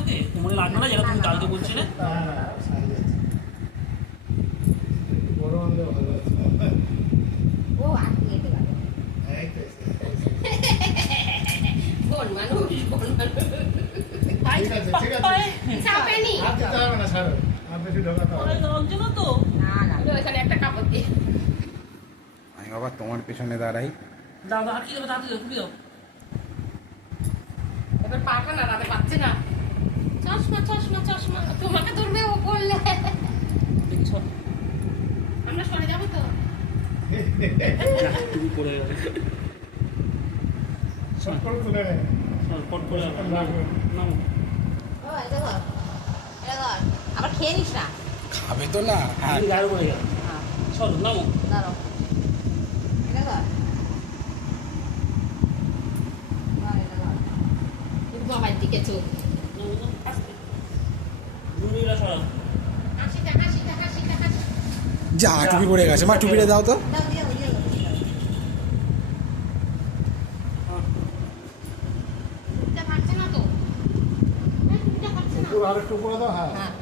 ওকে মনে লাগলো না যেটা তুমি কালকে বলছিলে। আমি বাবা তোমার পেছনে দাঁড়াই। দাদা আর কি দেবে দাদা তুমি দাও। এবার পাটা না দাদা পাচ্ছে না। চশমা চশমা চশমা তোমাকে ধরবে ও করলে। আমরা সরে যাবো তো। তুমি পড়ে গেলে সবকটা তুলে নেয়। পট করে নামো। ও এটা ধর এটা ধর আবার খেয়ে নিস না। খাবে তো না। হ্যাঁ তুমি গায়ে পড়ে গেল। হ্যাঁ চলো নামো। দাঁড়াও এটা ধর এটা ধর বাবার দিকে চোখ। ঘুরিয়ে সরাও। হাসিটা হাসিটা হাসিটা হাসি যা টুপি পড়ে গেছে, মা টুপিটা দাও তো। দাও দিয়ে দাও এটা পারছে না তো। এটা পারছে না। একটু আরেকটু করে দাও। হ্যাঁ হ্যাঁ